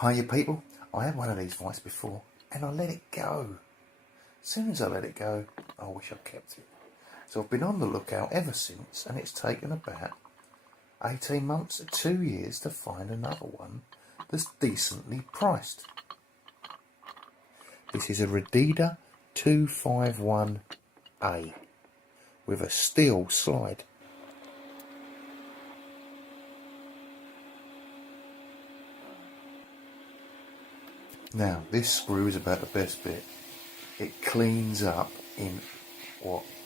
Hiya people, I had one of these Vise before and I let it go. As soon as I let it go, I wish I'd kept it. So I've been on the lookout ever since, and it's taken about 18 months to 2 years to find another one that's decently priced. This is a Redida 251A with a steel slide. Now this screw is about the best bit. It cleans up in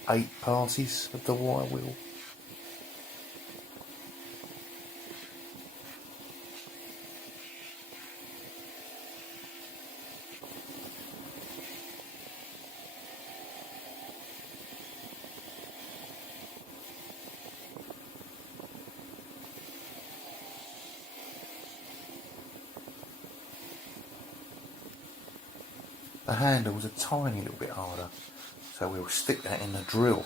8 passes of the wire wheel. The handle's a tiny little bit harder, so we'll stick that in the drill.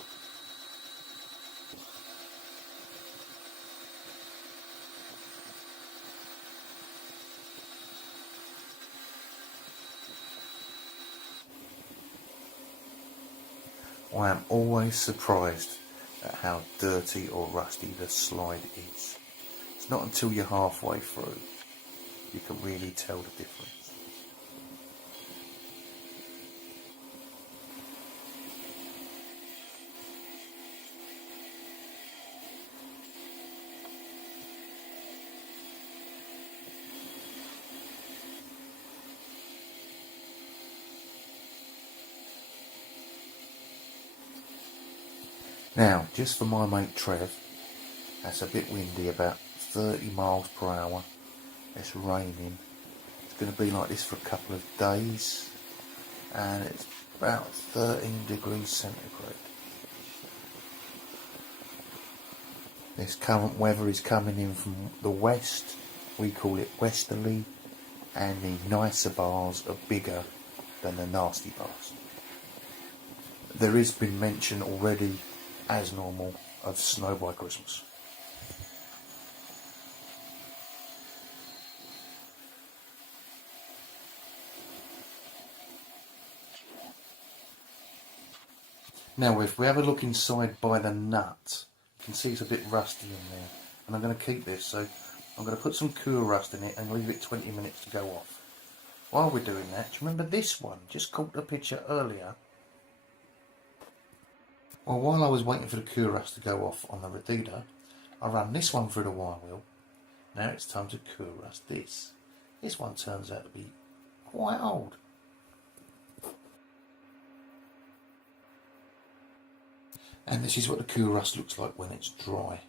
I am always surprised at how dirty or rusty the slide is. It's not until you're halfway through you can really tell the difference. Now, just for my mate Trev, that's a bit windy, about 30 miles per hour. It's raining. It's going to be like this for a couple of days, and it's about 13 degrees centigrade. This current weather is coming in from the west. We call it westerly, and the nicer bars are bigger than the nasty bars. There has been mention already, as normal, of snow by Christmas. Now if we have a look inside by the nut, you can see it's a bit rusty in there, and I'm going to keep this, so I'm going to put some Cure Rust in it and leave it 20 minutes to go off. While we're doing that, do you remember this one? Just caught the picture earlier. Well, while I was waiting for the Cure Rust to go off on the Redida, I ran this one through the wire wheel. Now it's time to Cure Rust this. This one turns out to be quite old. And this is what the Cure Rust looks like when it's dry.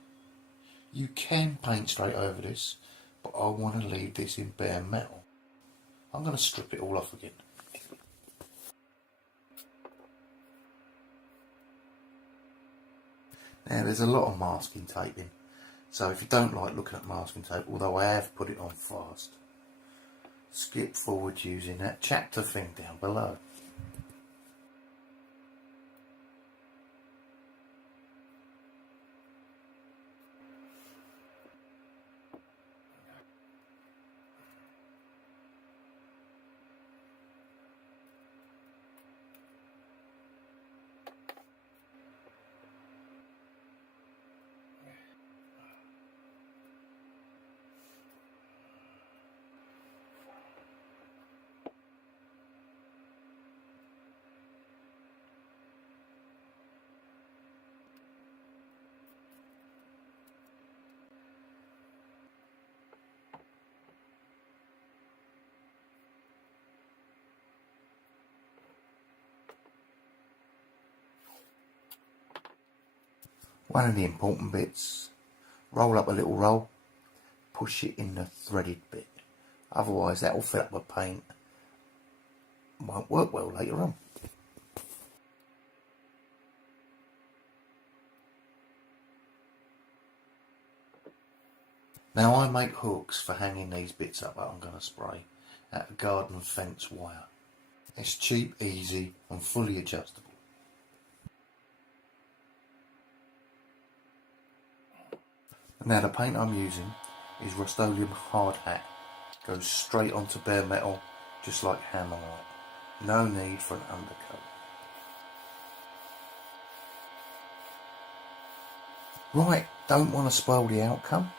You can paint straight over this, but I want to leave this in bare metal. I'm going to strip it all off again. Now there's a lot of masking tape in, so if you don't like looking at masking tape, although I have put it on fast, skip forward using that chapter thing down below. One of the important bits, roll up a little roll, push it in the threaded bit, otherwise that will fill up with paint, won't work well later on. Now I make hooks for hanging these bits up that I'm going to spray out of garden fence wire. It's cheap, easy and fully adjustable. Now the paint I'm using is Rust-Oleum Hard Hat. Goes straight onto bare metal, just like hammerite. No need for an undercoat. Right, don't want to spoil the outcome.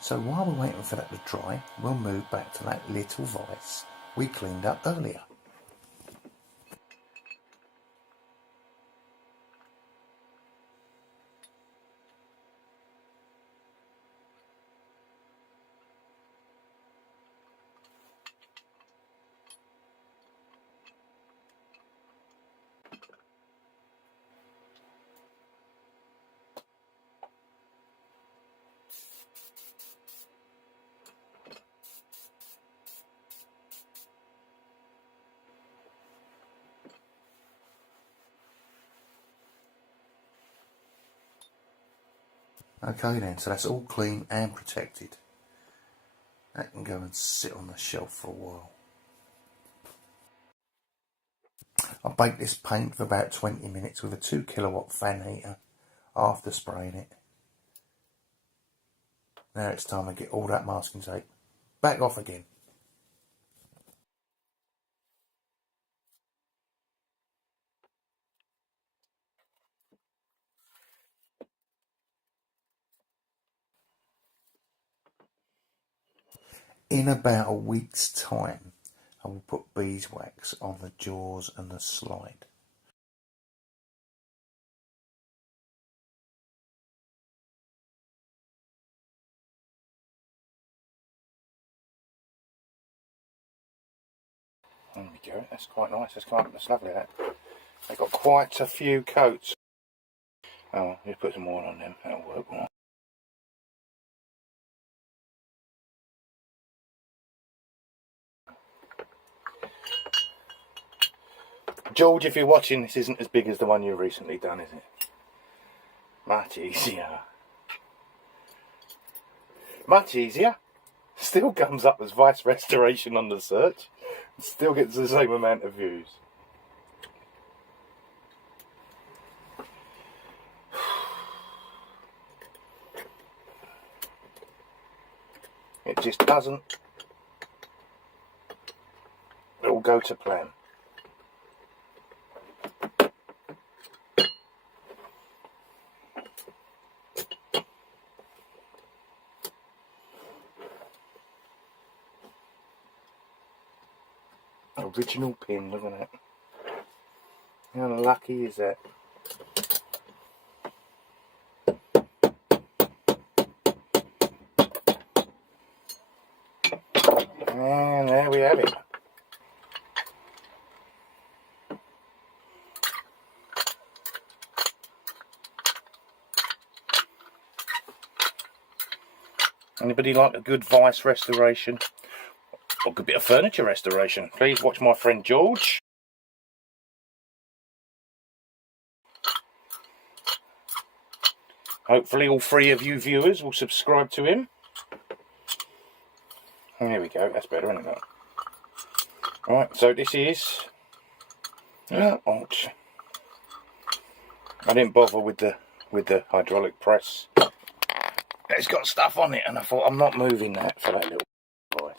So while we're waiting for that to dry, we'll move back to that little vise we cleaned up earlier. Okay then, so that's all clean and protected. That can go and sit on the shelf for a while. I baked this paint for about 20 minutes with a 2 kilowatt fan heater after spraying it. Now it's time to get all that masking tape back off again. In about a week's time, I will put beeswax on the jaws and the slide. There we go, that's quite nice, that's lovely that. They've got quite a few coats. Oh, just put some more on them, that'll work more. George, if you're watching, this isn't as big as the one you've recently done, is it? Much easier. Much easier. Still comes up as Vise Restoration on the search. Still gets the same amount of views. It just doesn't all go to plan. Original pin, look at that. How lucky is that? And there we have it. Anybody like a good Vise restoration? Or a good bit of furniture restoration? Please watch my friend George. Hopefully all 3 of you viewers will subscribe to him. There we go, that's better, isn't it? Right, so this is... ouch. I didn't bother with the hydraulic press. It's got stuff on it, and I thought I'm not moving that for that little device.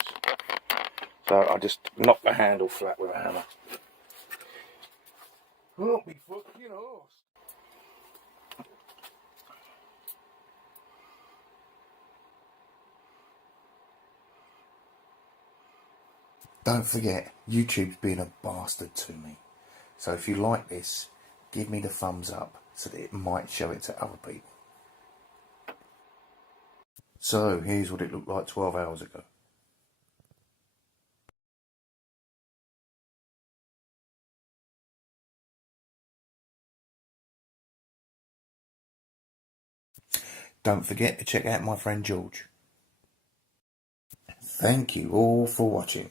So I just knocked the handle flat with a hammer. Oh, me fucking horse. Don't forget, YouTube's been a bastard to me. So if you like this, give me the thumbs up so that it might show it to other people. So here's what it looked like 12 hours ago. Don't forget to check out my friend George. Thank you all for watching.